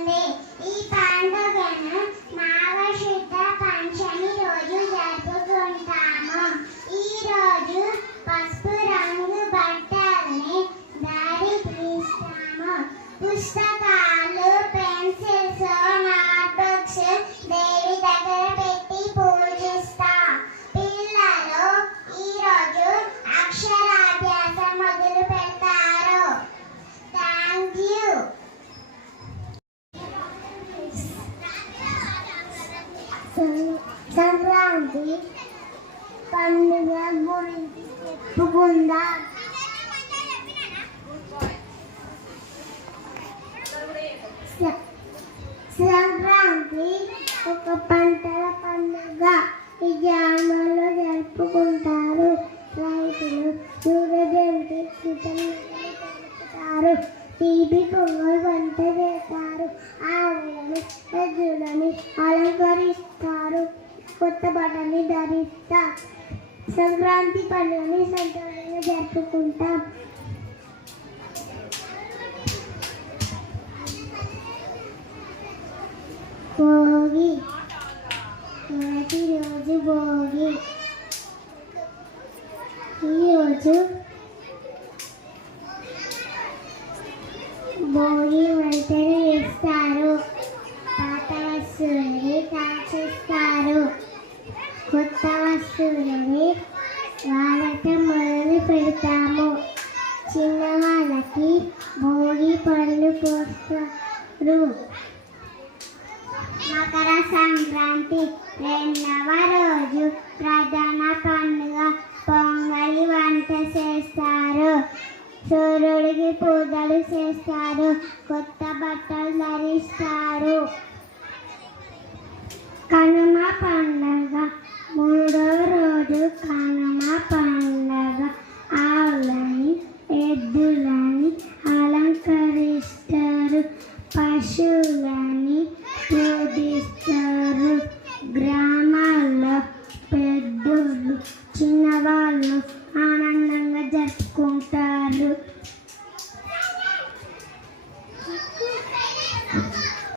వస్తుంది. ఈ పండుగను మాఘశుద్ధ పంచమి రోజు జరుపుకుంటాము. ఈ రోజు పసుపు రంగు బట్టల్ని ధరిస్తాము. పుస్తకాలు, పెన్సిల్స్, నోట్బుక్స్ దేవి దగ్గర పెట్టి పూజిస్తాం. పిల్లలు ఈరోజు అక్షరాభ్యాసం మొదలు పెడతారు. Thank you. సంక్రాంతి పండుగ గురించి చెప్పుకుందాం. సంక్రాంతి ఒక పంటల పండుగ. ఈ గ్రామాల్లో జరుపుకుంటారు. రైతులు సూర్యదేవికి కృతజ్ఞతలు తెలుపుతారు. తీపి పొంగల్ వంట చేస్తారు. ఆవులను ఎద్దులని అలంకరిస్తారు. కొత్త బట్టని ధరిస్తారు. సంక్రాంతి పండుగని సంతోషంగా జరుపుకుంటాం. భోగి మొదటి రోజు భోగి. ఈరోజు భోగి మంటలు వేస్తారు. పాత వస్తువులని కాల్చేస్తారు. కొత్త వస్తువులని వాడటం మొదలు పెడతాము. చిన్నవాళ్ళకి భోగి పళ్ళు పోస్తారు. మకర సంక్రాంతి రెండవ రోజు ప్రధాన పండుగ. పొంగలి వంట చేస్తారు. సూర్యుడికి పూజలు చేస్తారు. కొత్త బట్టలు ధరిస్తారు. కనుమ పండుగ మూడవ రోజు. కనుమ పండుగ ఆవులని ఎద్దులని అలంకరిస్తారు. పశువులని పూజిస్తారు.